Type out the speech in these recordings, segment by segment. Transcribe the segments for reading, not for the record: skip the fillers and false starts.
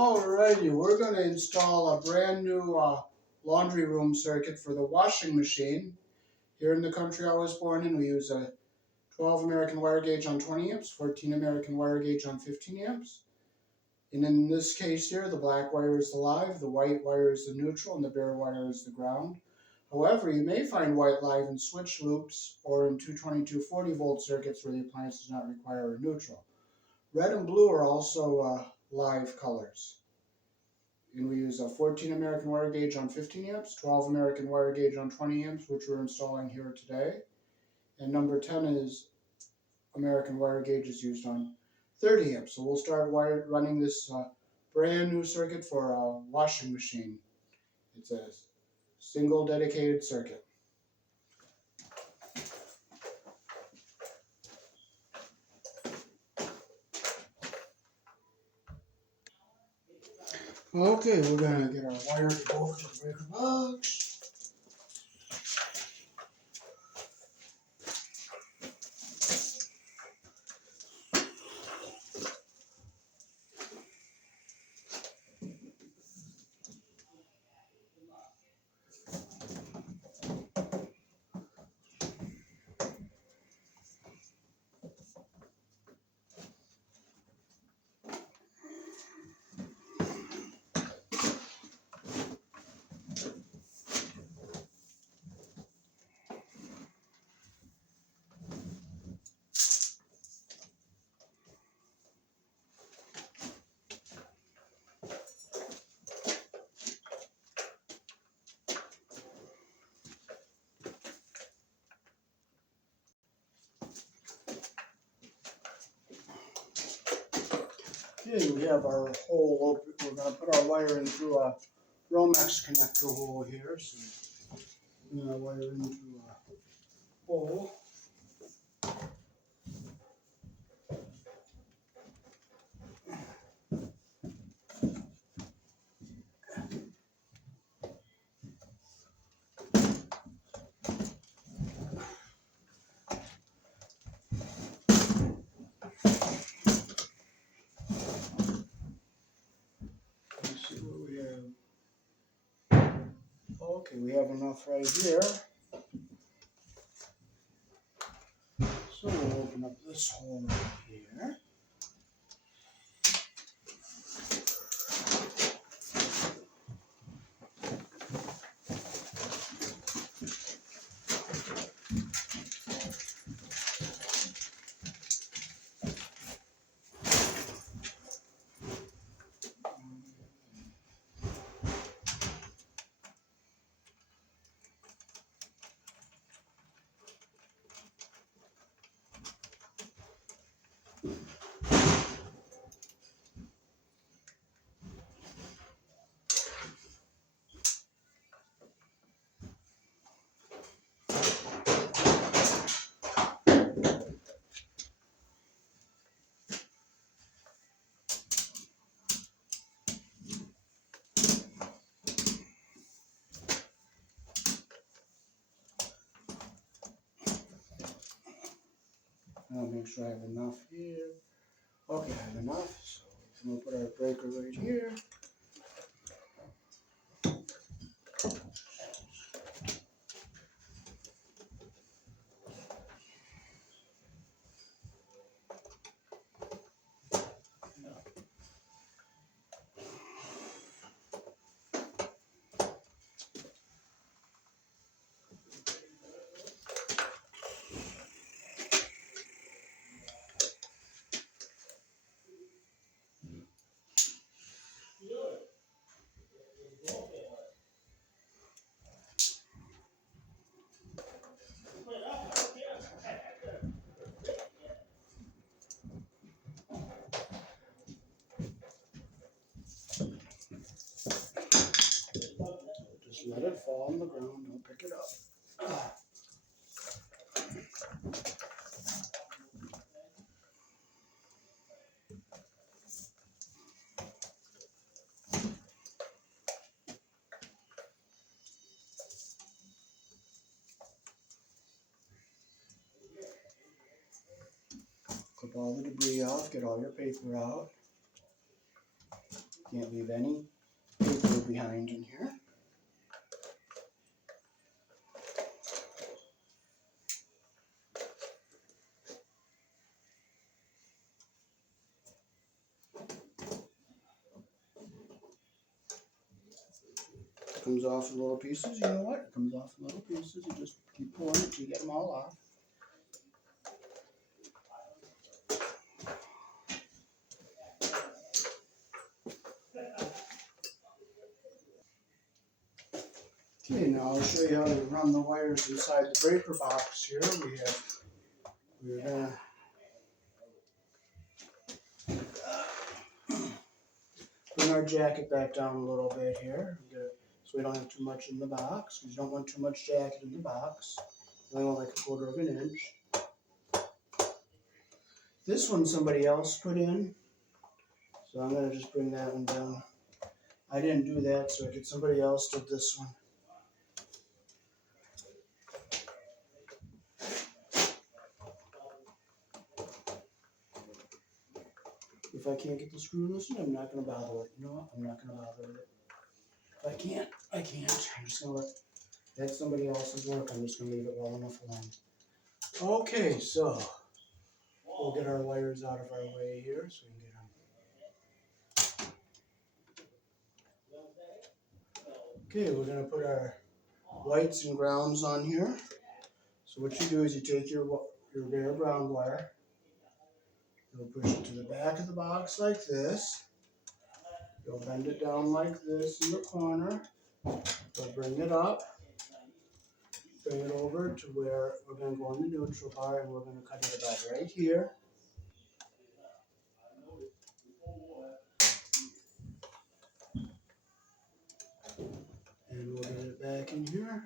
Alrighty, we're going to install a brand new laundry room circuit for the washing machine. Here in the country I was born in, we use a 12 American wire gauge on 20 amps, 14 American wire gauge on 15 amps. And in this case here, the black wire is the live, the white wire is the neutral, and the bare wire is the ground. However, you may find white live in switch loops or in 222 40-volt circuits where the appliance does not require a neutral. Red and blue are also live colors. And we use a 14 American wire gauge on 15 amps, 12 American wire gauge on 20 amps, which we're installing here today. And number 10 is American wire gauge is used on 30 amps. So we'll start running this brand new circuit for a washing machine. It's a single dedicated circuit. Okay, we're going to get our wire to go over to the breaker box. Okay, we have our hole open. We're going to put our wire into a Romex connector hole here. So put our wire into a hole. Let's see what we have. Okay, we have enough right here. So we'll open up this hole right here. I'll make sure I have enough here. Okay, I have enough. So we'll put our breaker right here. Just let it fall on the ground. Don't pick it up. Clip all the debris off. Get all your paper out. Can't leave any paper behind in here. It comes off in little pieces. You know what? It comes off in little pieces. You just keep pulling it till you get them all off. Okay, now I'll show you how to run the wires inside the breaker box here. We're gonna bring our jacket back down a little bit here, so we don't have too much in the box. Because you don't want too much jacket in the box. I want like a 1/4 of an inch. This one somebody else put in, so I'm gonna just bring that one down. I didn't do that circuit. Somebody else did this one. If I can't get the screw loosened, I'm not gonna bother with it. You know what? I'm not gonna bother with it. If I can't, I can't. I'm just gonna let that's somebody else's work. I'm just gonna leave it well enough alone. Okay, so we'll get our wires out of our way here so we can get them. Okay, we're gonna put our whites and grounds on here. So what you do is you take your bare ground wire, you'll push it to the back of the box like this. You'll bend it down like this in the corner. You'll bring it up, bring it over to where we're going to go on the neutral bar, and we're going to cut it about right here. And we'll get it back in here.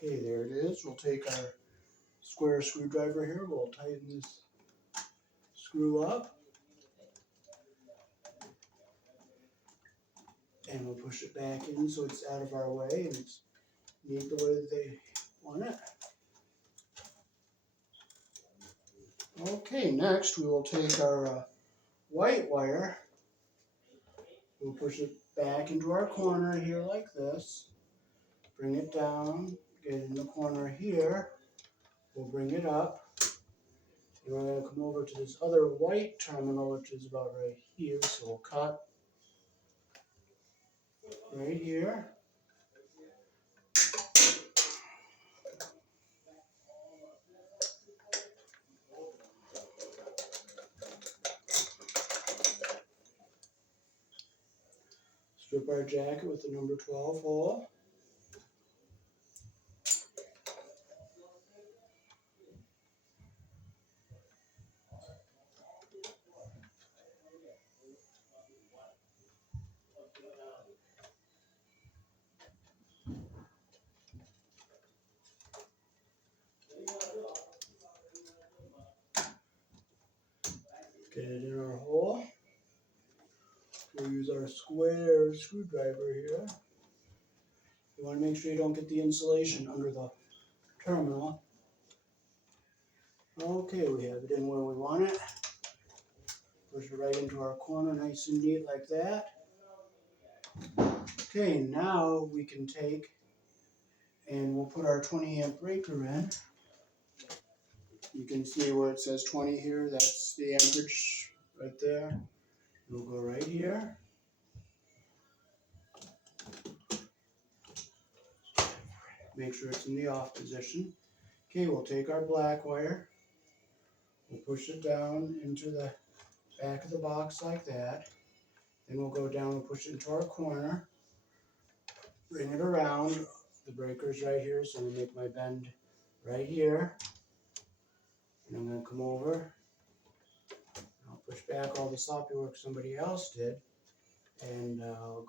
Okay, there it is. We'll take our square screwdriver here. We'll tighten this screw up. And we'll push it back in so it's out of our way and it's neat the way that they want it. Okay, next we will take our white wire. We'll push it back into our corner here like this. Bring it down, get it in the corner here. We'll bring it up. And we're going to come over to this other white terminal, which is about right here. So we'll cut right here. Strip our jacket with the number 12 hole. Get it in our hole. We'll use our square screwdriver here. You want to make sure you don't get the insulation under the terminal. Okay, we have it in where we want it. Push it right into our corner, nice and neat like that. Okay, now we can take and we'll put our 20 amp breaker in. You can see where it says 20 here, that's the amperage right there. We'll go right here. Make sure it's in the off position. Okay, we'll take our black wire. We'll push it down into the back of the box like that. Then we'll go down and push it into our corner. Bring it around. The breaker's right here, so I'm going to make my bend right here. And I'm going to come over. I'll push back all the sloppy work somebody else did. And I'll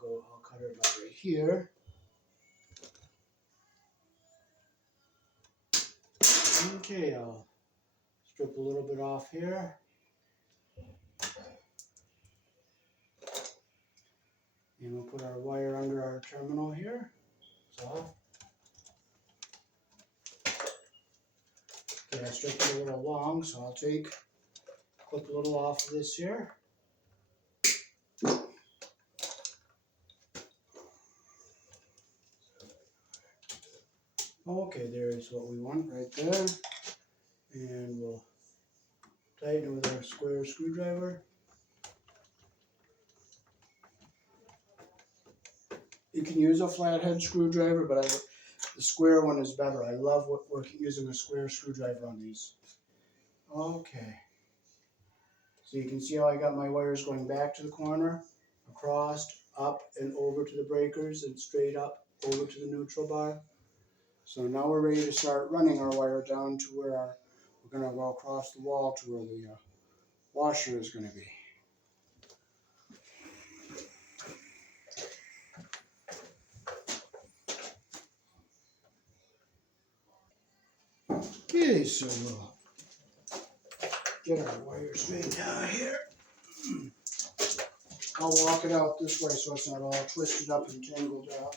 cut it about right here. Okay, I'll strip a little bit off here. And we'll put our wire under our terminal here. So, okay, I stripped it a little long, so I'll clip a little off of this here. Okay, there's what we want right there. And we'll tighten it with our square screwdriver. You can use a flathead screwdriver, but the square one is better. I love using a square screwdriver on these. Okay. So you can see how I got my wires going back to the corner, across, up, and over to the breakers, and straight up over to the neutral bar. So now we're ready to start running our wire down to where we're going to go across the wall to where the washer is going to be. Okay, so we'll get our wire straight down here. I'll walk it out this way so it's not all twisted up and tangled up.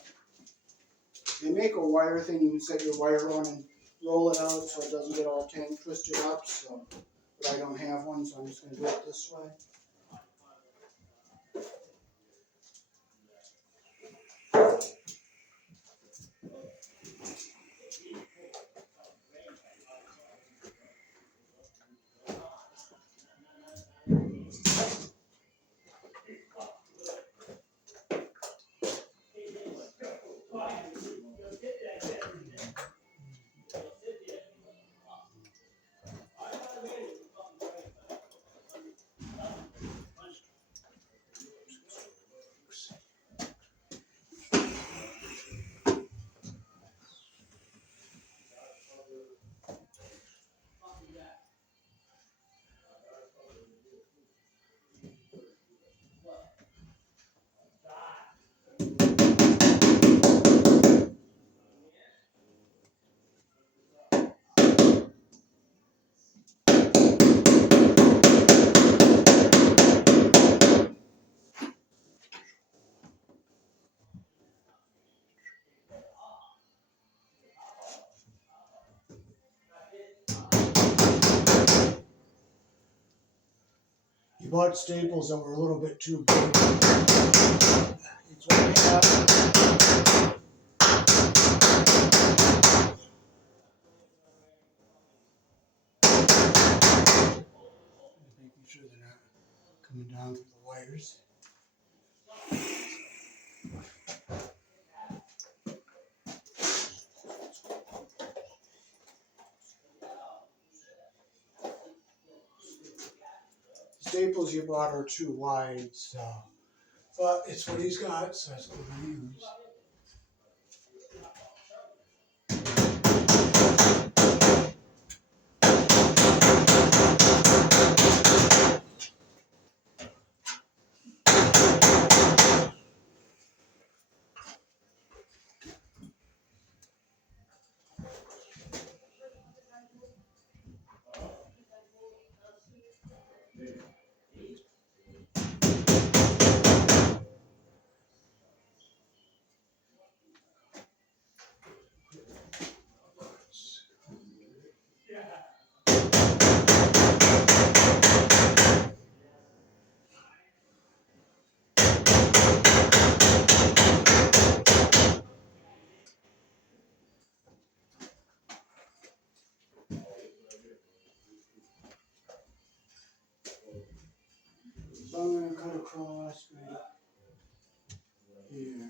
They make a wire thing, you can set your wire on and roll it out so it doesn't get all twisted up. So, but I don't have one, so I'm just going to do it this way. You bought staples that were a little bit too big. It's what we have. Making sure they're not coming down through the wires. The staples you bought are too wide, so. But it's what he's got, so that's what we're going to use. So I'm going to cut across right here.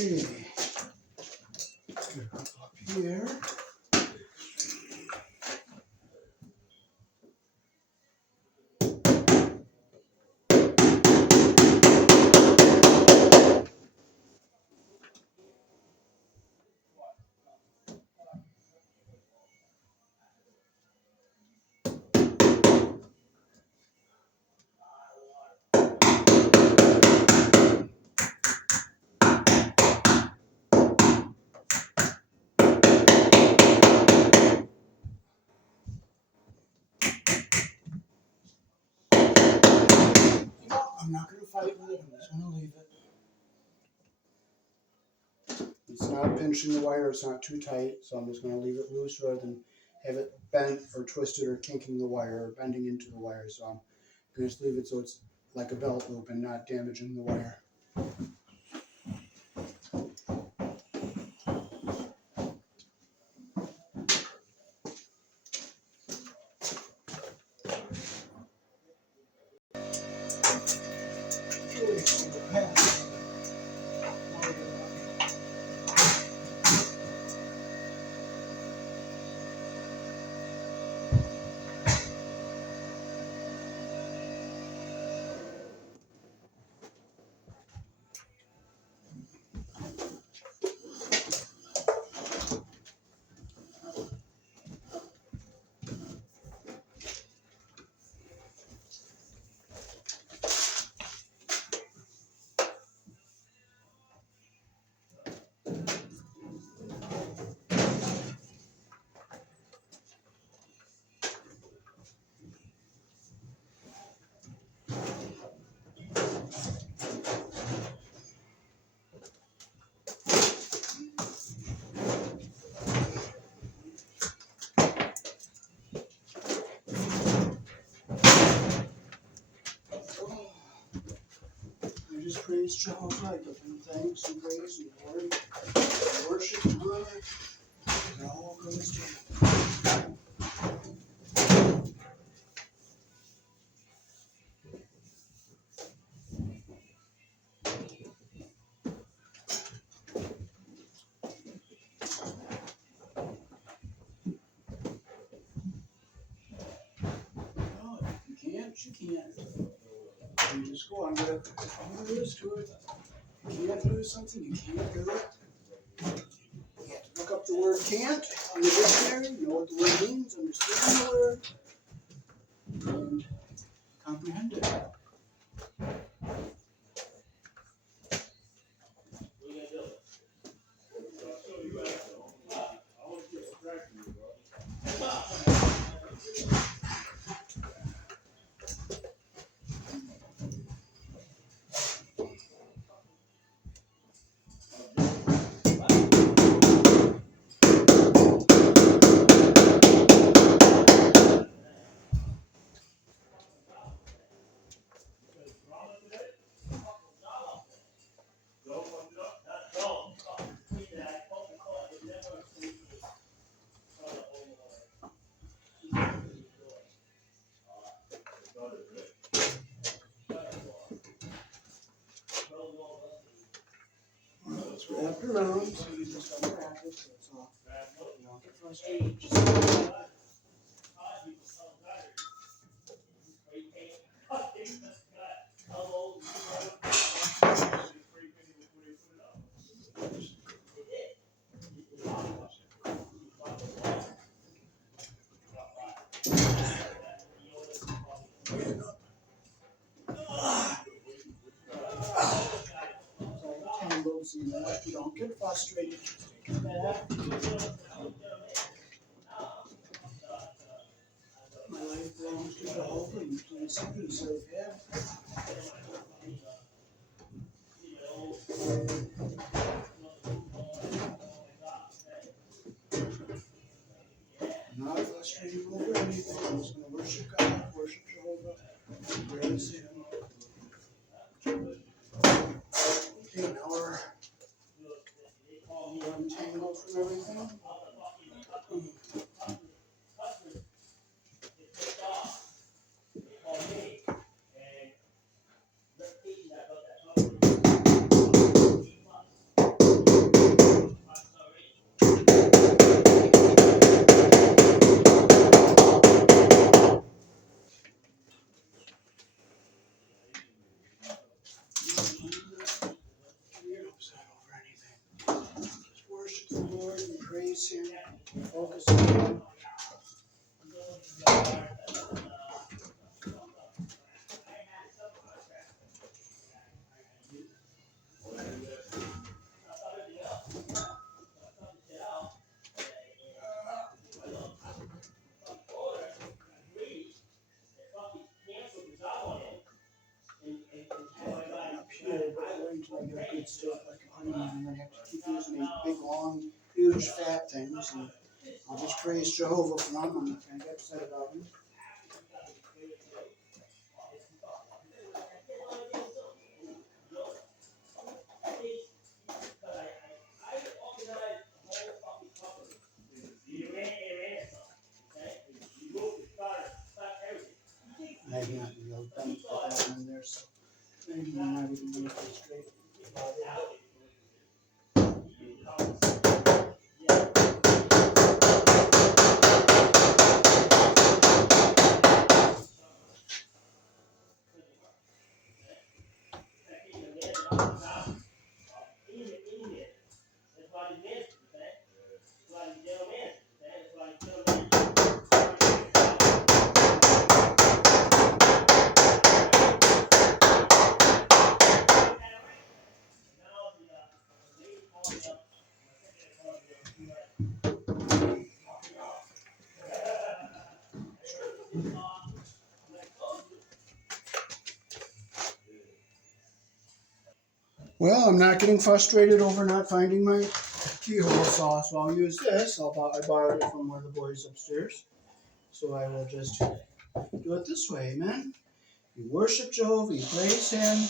Okay. Let's get a couple up here. I'm not going to fight with it. I'm just going to leave it. It's not pinching the wire. It's not too tight. So I'm just going to leave it loose rather than have it bent or twisted or kinking the wire or bending into the wire. So I'm going to just leave it so it's like a belt loop and not damaging the wire. I just praise Jehovah, give him thanks and praise and glory, and worship and honor. It all goes to him. Well, if you can't, you can't. You just go on with it. All there is to it. If you can't do something, you can't do it. You have to look up the word can't in the dictionary, know what the word means, understand the word, and comprehend it. Well, it's wrapped around, so you just unwrap it, so it's all. You don't get frustrated. Just tangles and that. You don't get frustrated. Just take it back. My life belongs to Jehovah, and please serve him. I'm not frustrated over anything. I'm just going to worship God, worship Jehovah, praise him. Okay, now we're untangled from everything. Focus on. Up here, but wait until I get a good stick like a honeymoon. I'm going to have to keep using these big, long, huge, fat things. And I'll just praise Jehovah for them. I'm not going to get upset about them. I have not done put that in there, so maybe not even make it straight. Well, I'm not getting frustrated over not finding my keyhole saw, so I'll use this. I borrowed it from one of the boys upstairs. So I will just do it this way, amen? You worship Jehovah, you praise Him.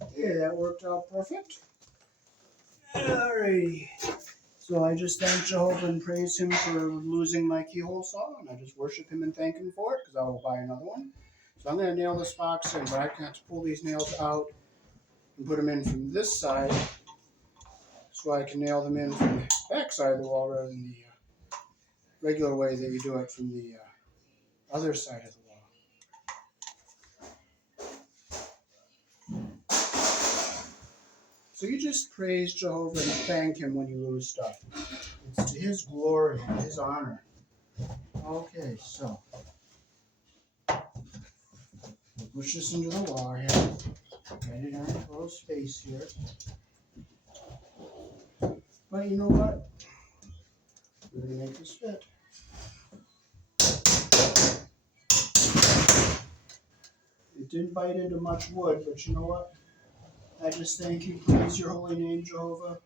Okay, that worked out perfect. Alrighty. So I just thank Jehovah and praise Him for losing my keyhole saw, and I just worship Him and thank Him for it, because I will buy another one. So I'm going to nail this box in, but I have to pull these nails out and put them in from this side, so I can nail them in from the back side of the wall rather than the regular way that you do it from the other side of the wall. So you just praise Jehovah and thank Him when you lose stuff. It's to His glory and His honor. Okay, so we'll push this into the wall here. Get it on a little space here. But you know what? We're going to make this fit. It didn't bite into much wood, but you know what? I just thank you, praise your holy name, Jehovah.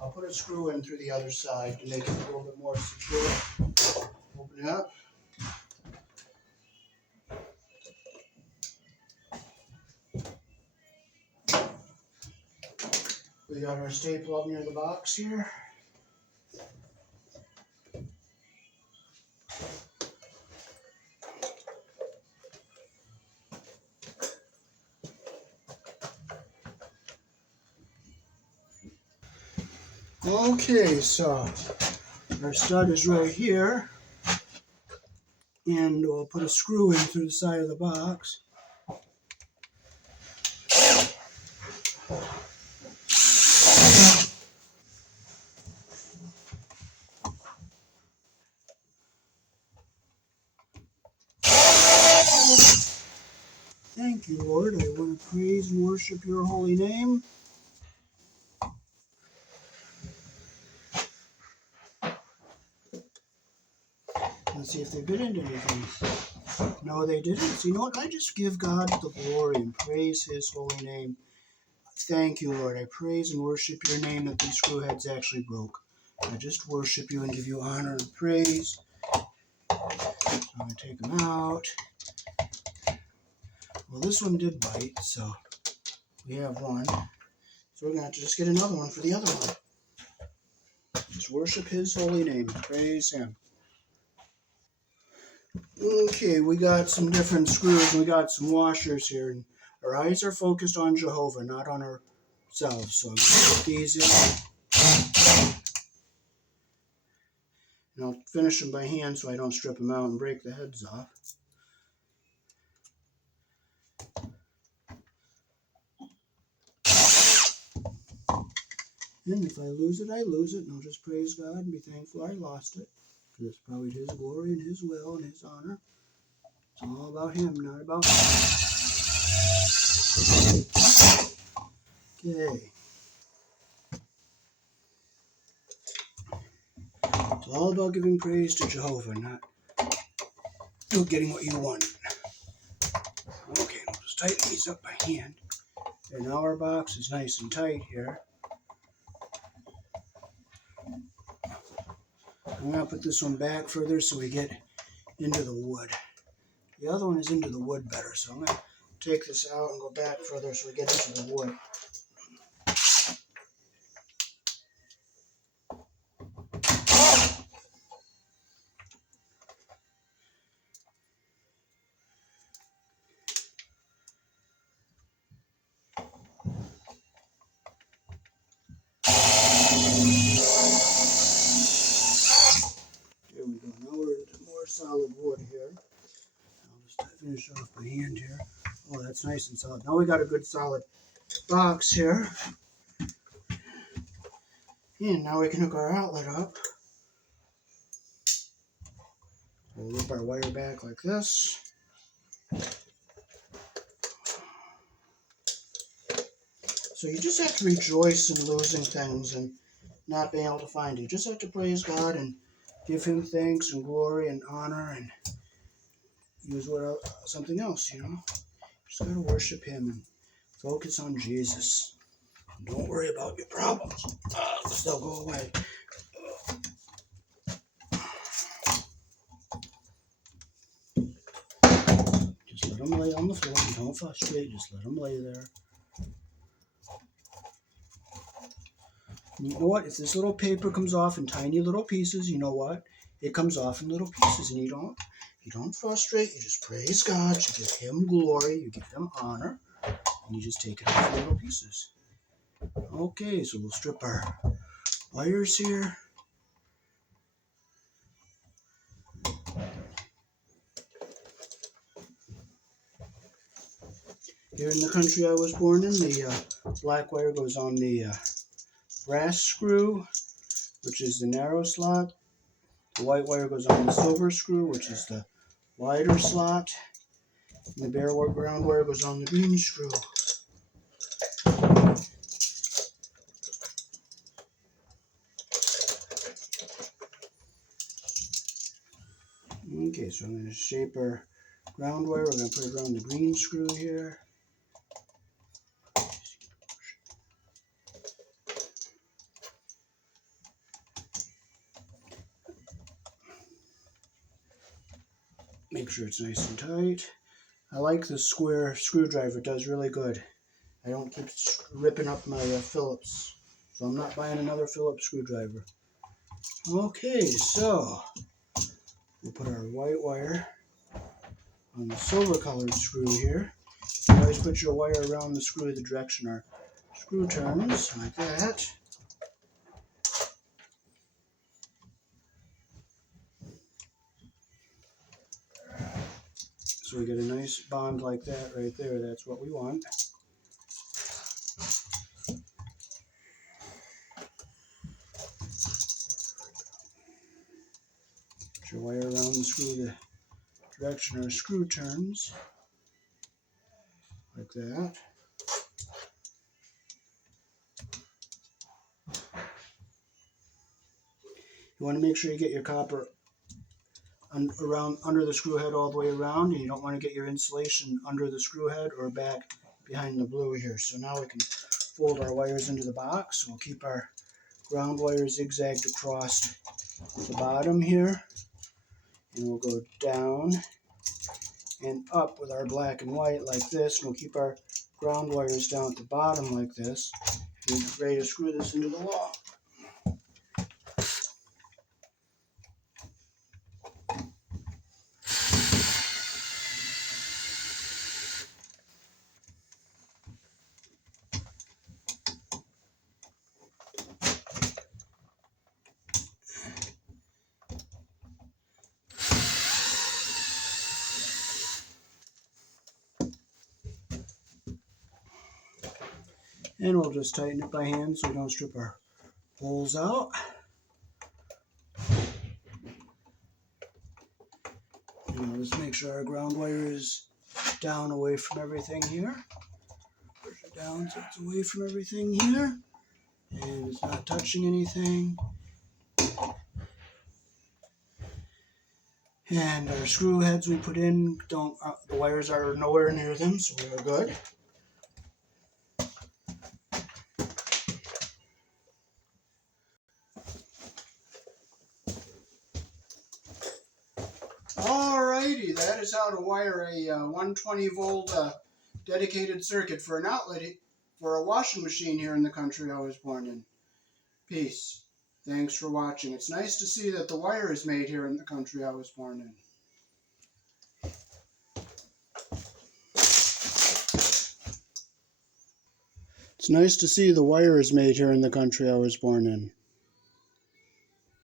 I'll put a screw in through the other side to make it a little bit more secure. Open it up. We got our staple up near the box here. Okay, so our stud is right here, and we'll put a screw in through the side of the box. Thank you, Lord. I want to praise and worship your holy name. Let's see if they bit into anything. No, they didn't. So you know what? I just give God the glory and praise His holy name. thank you, Lord. I praise and worship your name that these screw heads actually broke. I just worship you and give you honor and praise. I'm going to take them out. Well, this one did bite, so we have one. So we're going to have to just get another one for the other one. Just worship his holy name. Praise him. Okay, we got some different screws. We got some washers here. And our eyes are focused on Jehovah, not on ourselves. So I'm going to put these in. And I'll finish them by hand so I don't strip them out and break the heads off. And if I lose it, I lose it. And I'll just praise God and be thankful I lost it. Because it's probably His glory and His will and His honor. It's all about Him, not about me. Okay. It's all about giving praise to Jehovah, not getting what you want. Okay, I'll just tighten these up by hand. And now our box is nice and tight here. I'm going to put this one back further so we get into the wood. The other one is into the wood better, so I'm going to take this out and go back further so we get into the wood. There we go. Now we're into more solid wood here. I'll just finish off by hand here. Oh, that's nice and solid. Now we got a good solid box here. And now we can hook our outlet up. We'll loop our wire back like this. So you just have to rejoice in losing things and not being able to find it. You just have to praise God and give Him thanks and glory and honor and use something else, you know. Just got to worship Him and focus on Jesus. Don't worry about your problems. They'll go away. Just let them lay on the floor. Don't frustrate. Just let them lay there. You know what? If this little paper comes off in tiny little pieces, you know what? It comes off in little pieces, and you don't frustrate. You just praise God. You give Him glory. You give Him honor, and you just take it off in little pieces. Okay, so we'll strip our wires here. Here in the country I was born in, the black wire goes on the brass screw, which is the narrow slot. The white wire goes on the silver screw, which is the wider slot. And the bare ground wire goes on the green screw. Okay, so I'm going to shape our ground wire. We're going to put it around the green screw here. Make sure it's nice and tight. I like the square screwdriver. It does really good. I don't keep ripping up my Phillips. So I'm not buying another Phillips screwdriver. Okay, so we'll put our white wire on the silver colored screw here. You always put your wire around the screw the direction our screw turns, like that. So we get a nice bond like that right there. That's what we want. Put your wire around the screw the direction our screw turns, like that. You want to make sure you get your copper under the screw head all the way around, and you don't want to get your insulation under the screw head or back behind the blue here. So now we can fold our wires into the box. We'll keep our ground wire zigzagged across the bottom here. And we'll go down and up with our black and white like this. And we'll keep our ground wires down at the bottom like this. And we're ready to screw this into the wall. And we'll just tighten it by hand so we don't strip our holes out. And we'll just make sure our ground wire is down away from everything here. Push it down so it's away from everything here. And it's not touching anything. And our screw heads we put in, the wires are nowhere near them, so we're good. Alrighty, that is how to wire a 120 volt dedicated circuit for an outlet for a washing machine here in the country I was born in. Peace. Thanks for watching. It's nice to see that the wire is made here in the country I was born in. It's nice to see the wire is made here in the country I was born in.